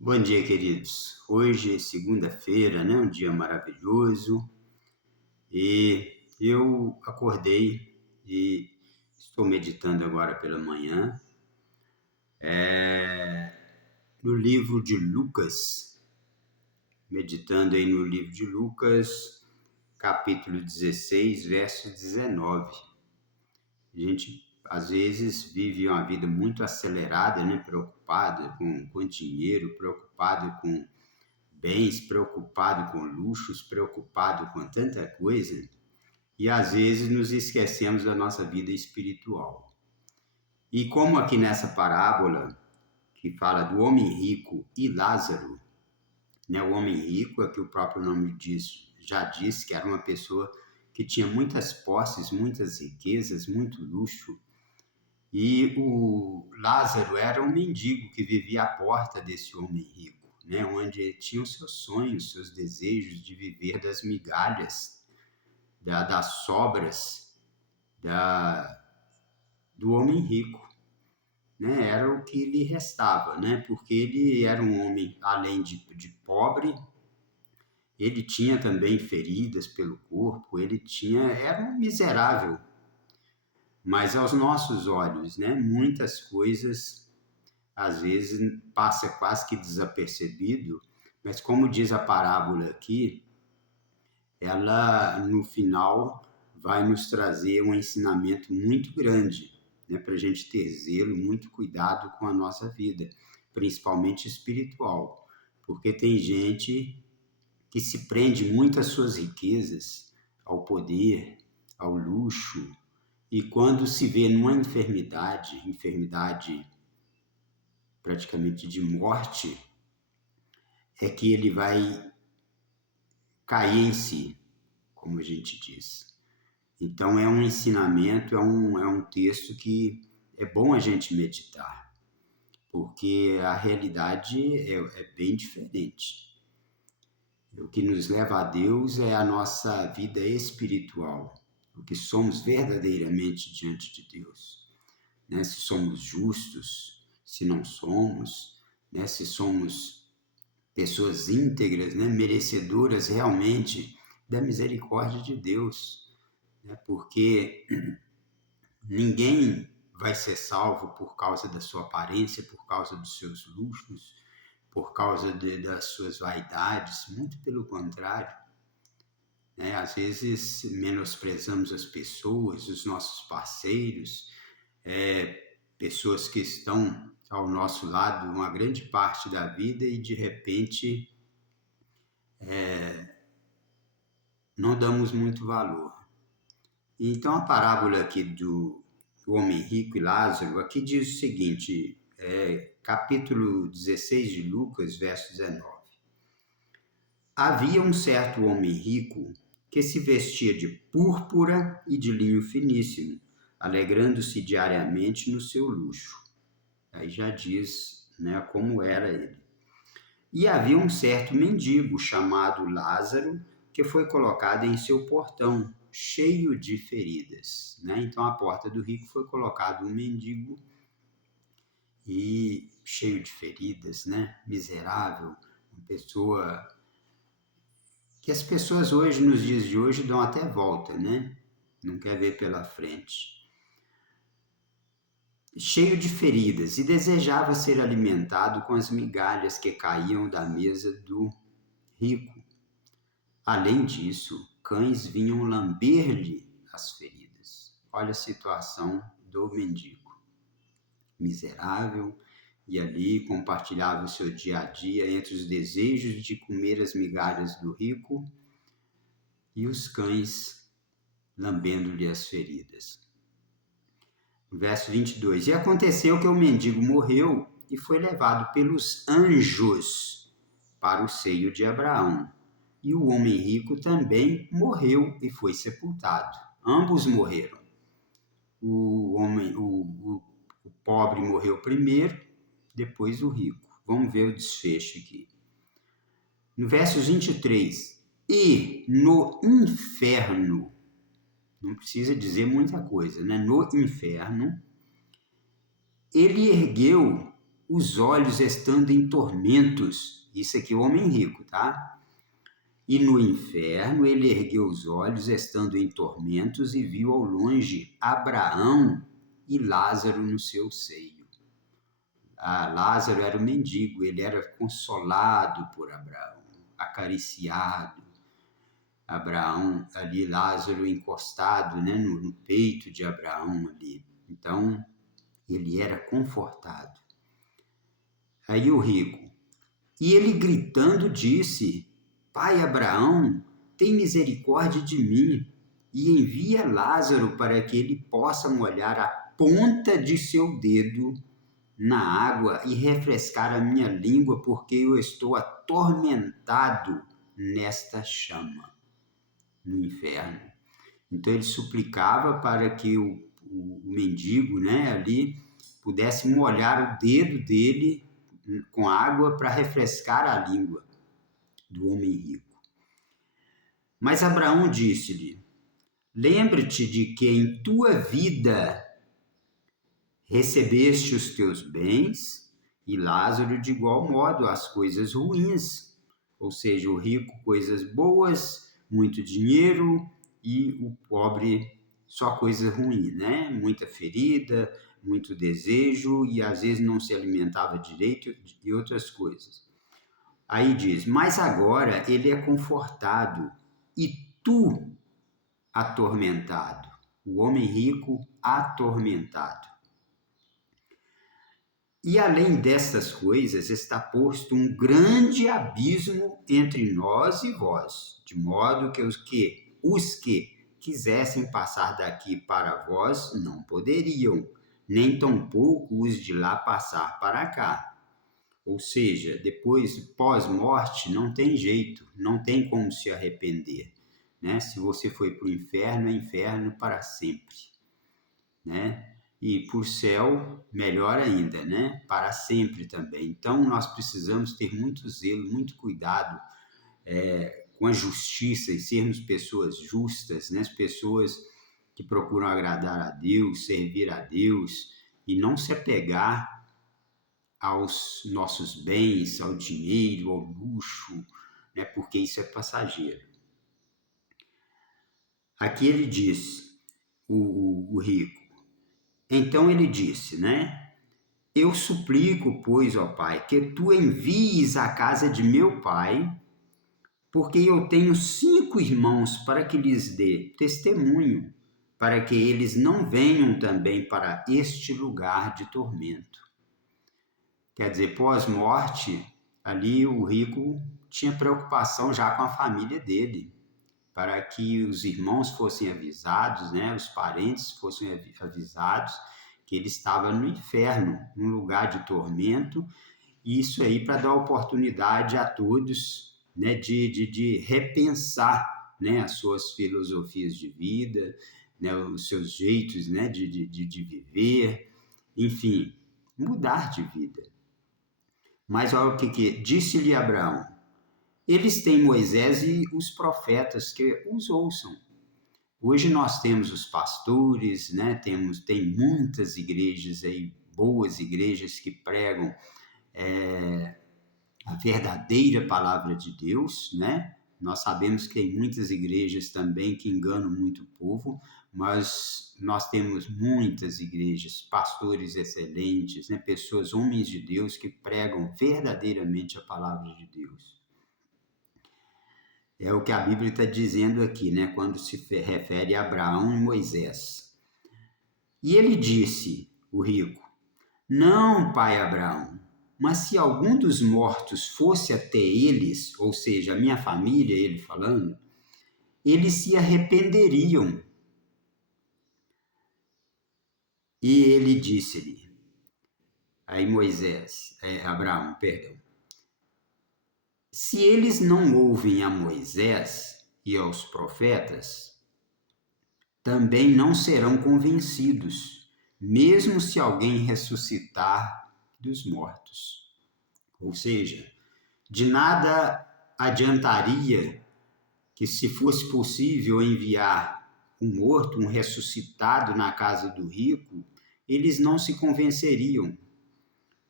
Bom dia, queridos. Hoje é segunda-feira, né? Um dia maravilhoso e eu acordei e estou meditando agora pela manhã no livro de Lucas, meditando aí no livro de Lucas, capítulo 16, verso 19. A gente às vezes vive uma vida muito acelerada, né? Preocupado com dinheiro, preocupado com bens, preocupado com luxos, preocupado com tanta coisa, e às vezes nos esquecemos da nossa vida espiritual. E como aqui nessa parábola, que fala do homem rico e Lázaro, né? O homem rico, é que o próprio nome diz, já disse que era uma pessoa que tinha muitas posses, muitas riquezas, muito luxo, e o Lázaro era um mendigo que vivia à porta desse homem rico, né? Onde ele tinha os seus sonhos, seus desejos de viver das migalhas, das sobras do homem rico, né? Era o que lhe restava, né? Porque ele era um homem, além de pobre, ele tinha também feridas pelo corpo, era um miserável. Mas aos nossos olhos, né? Muitas coisas às vezes passa quase que desapercebido, mas como diz a parábola aqui, ela no final vai nos trazer um ensinamento muito grande, né, para a gente ter zelo, muito cuidado com a nossa vida, principalmente espiritual, porque tem gente que se prende muito às suas riquezas, ao poder, ao luxo, e quando se vê numa enfermidade praticamente de morte, é que ele vai cair em si, como a gente diz. Então é um ensinamento, é um texto que é bom a gente meditar, porque a realidade é bem diferente. O que nos leva a Deus é a nossa vida espiritual, o que somos verdadeiramente diante de Deus, né? Se somos justos, se não somos, né? Se somos pessoas íntegras, né? Merecedoras realmente da misericórdia de Deus, né? Porque ninguém vai ser salvo por causa da sua aparência, por causa dos seus luxos, por causa das suas vaidades, muito pelo contrário, né? Às vezes menosprezamos as pessoas, os nossos parceiros, pessoas que estão ao nosso lado uma grande parte da vida e de repente não damos muito valor. Então a parábola aqui do homem rico e Lázaro, aqui diz o seguinte, capítulo 16 de Lucas, verso 19. Havia um certo homem rico que se vestia de púrpura e de linho finíssimo, alegrando-se diariamente no seu luxo. Aí já diz, né, como era ele. E havia um certo mendigo chamado Lázaro, que foi colocado em seu portão, cheio de feridas, né? Então, à porta do rico foi colocado um mendigo e cheio de feridas, né? Miserável, uma pessoa que as pessoas hoje, nos dias de hoje, dão até volta, né? Não quer ver pela frente. Cheio de feridas, e desejava ser alimentado com as migalhas que caíam da mesa do rico. Além disso, cães vinham lamber-lhe as feridas. Olha a situação do mendigo, miserável, e ali compartilhava o seu dia a dia entre os desejos de comer as migalhas do rico e os cães lambendo-lhe as feridas. Verso 22. E aconteceu que o mendigo morreu e foi levado pelos anjos para o seio de Abraão. E o homem rico também morreu e foi sepultado. Ambos morreram. O pobre morreu primeiro, depois o rico. Vamos ver o desfecho aqui. No verso 23. E no inferno, não precisa dizer muita coisa, né? No inferno, ele ergueu os olhos estando em tormentos. Isso aqui é o homem rico, tá? E no inferno ele ergueu os olhos, estando em tormentos, e viu ao longe Abraão e Lázaro no seu seio. Lázaro era o mendigo, ele era consolado por Abraão, acariciado. Abraão, ali Lázaro encostado, né, no peito de Abraão ali. Então, ele era confortado. Aí o rico, e ele gritando disse: Pai Abraão, tem misericórdia de mim e envia Lázaro para que ele possa molhar a ponta de seu dedo na água e refrescar a minha língua, porque eu estou atormentado nesta chama, no inferno. Então ele suplicava para que o mendigo, né, ali pudesse molhar o dedo dele com água para refrescar a língua do homem rico. Mas Abraão disse-lhe: Lembra-te de que em tua vida recebeste os teus bens, e Lázaro de igual modo as coisas ruins, ou seja, o rico coisas boas, muito dinheiro, e o pobre só coisa ruim, né? Muita ferida, muito desejo, e às vezes não se alimentava direito e outras coisas. Aí diz, mas agora ele é confortado, e tu atormentado. O homem rico atormentado. E além destas coisas, está posto um grande abismo entre nós e vós, de modo que os que quisessem passar daqui para vós não poderiam, nem tampouco os de lá passar para cá. Ou seja, depois, pós-morte, não tem jeito, não tem como se arrepender. Né? Se você foi para o inferno, é inferno para sempre. Né? E por céu, melhor ainda, né? Para sempre também. Então, nós precisamos ter muito zelo, muito cuidado com a justiça e sermos pessoas justas, né? As pessoas que procuram agradar a Deus, servir a Deus e não se apegar aos nossos bens, ao dinheiro, ao luxo, né? Porque isso é passageiro. Aqui ele diz, o rico, então ele disse, né? Eu suplico, pois, ó Pai, que tu envies à casa de meu pai, porque eu tenho 5 irmãos, para que lhes dê testemunho, para que eles não venham também para este lugar de tormento. Quer dizer, pós-morte, ali o rico tinha preocupação já com a família dele, para que os irmãos fossem avisados, né, os parentes fossem avisados que ele estava no inferno, num lugar de tormento, e isso aí para dar oportunidade a todos, né, de repensar, né, as suas filosofias de vida, né, os seus jeitos, né, de viver, enfim, mudar de vida. Mas olha o que disse-lhe Abraão: eles têm Moisés e os profetas, que os ouçam. Hoje nós temos os pastores, né? Tem muitas igrejas aí, boas igrejas que pregam a verdadeira palavra de Deus, né? Nós sabemos que tem muitas igrejas também que enganam muito o povo, mas nós temos muitas igrejas, pastores excelentes, né? Pessoas, homens de Deus que pregam verdadeiramente a palavra de Deus. É o que a Bíblia está dizendo aqui, né? Quando se refere a Abraão e Moisés. E ele disse, o rico, não, pai Abraão, mas se algum dos mortos fosse até eles, ou seja, a minha família, ele falando, eles se arrependeriam. E ele disse-lhe, aí Abraão, perdão, se eles não ouvem a Moisés e aos profetas, também não serão convencidos, mesmo se alguém ressuscitar dos mortos. Ou seja, de nada adiantaria que, se fosse possível enviar um morto, um ressuscitado na casa do rico, eles não se convenceriam,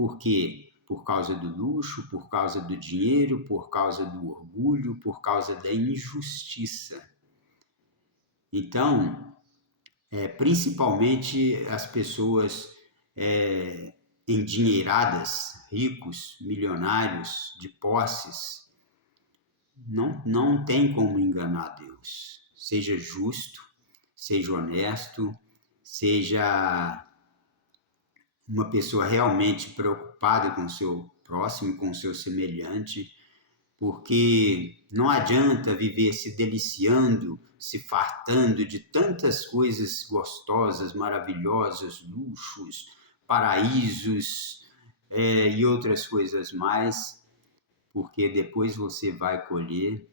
Por quê? Por causa do luxo, por causa do dinheiro, por causa do orgulho, por causa da injustiça. Então, principalmente as pessoas endinheiradas, ricos, milionários, de posses, não tem como enganar Deus. Seja justo, seja honesto, seja uma pessoa realmente preocupada com o seu próximo, com o seu semelhante, porque não adianta viver se deliciando, se fartando de tantas coisas gostosas, maravilhosas, luxos, paraísos e outras coisas mais, porque depois você vai colher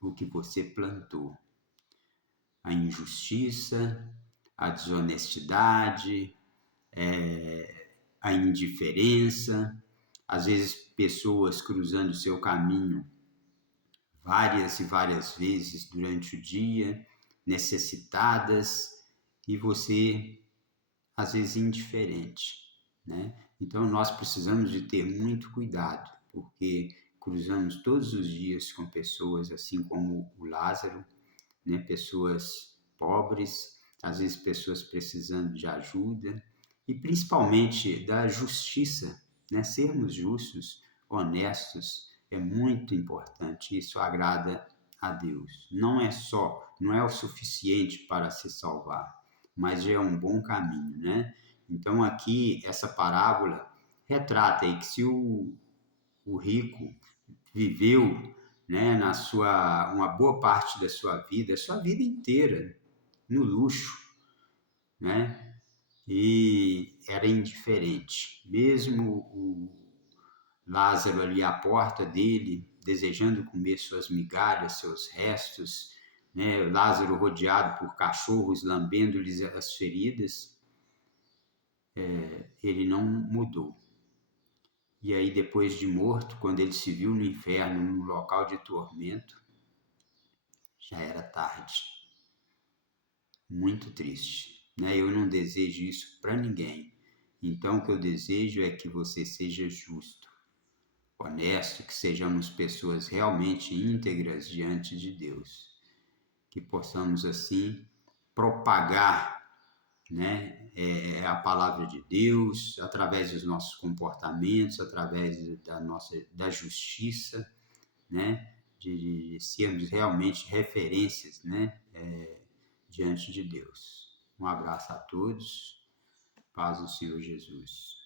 o que você plantou. A injustiça, a desonestidade, a indiferença, às vezes pessoas cruzando o seu caminho várias e várias vezes durante o dia, necessitadas, e você às vezes indiferente, né? Então nós precisamos de ter muito cuidado, porque cruzamos todos os dias com pessoas assim como o Lázaro, né? Pessoas pobres, às vezes pessoas precisando de ajuda, e principalmente da justiça, né? Sermos justos, honestos, é muito importante, isso agrada a Deus. Não é o suficiente para se salvar, mas já é um bom caminho, né? Então aqui essa parábola retrata aí que se o rico viveu, né, uma boa parte da sua vida inteira no luxo, né? E era indiferente. Mesmo o Lázaro ali à porta dele, desejando comer suas migalhas, seus restos, né? Lázaro rodeado por cachorros, lambendo-lhes as feridas, ele não mudou. E aí, depois de morto, quando ele se viu no inferno, num local de tormento, já era tarde. Muito triste, né? Eu não desejo isso para ninguém. Então, o que eu desejo é que você seja justo, honesto, que sejamos pessoas realmente íntegras diante de Deus, que possamos assim propagar, né, a palavra de Deus através dos nossos comportamentos, através da justiça, né, de sermos realmente referências, né, diante de Deus. Um abraço a todos, paz do Senhor Jesus.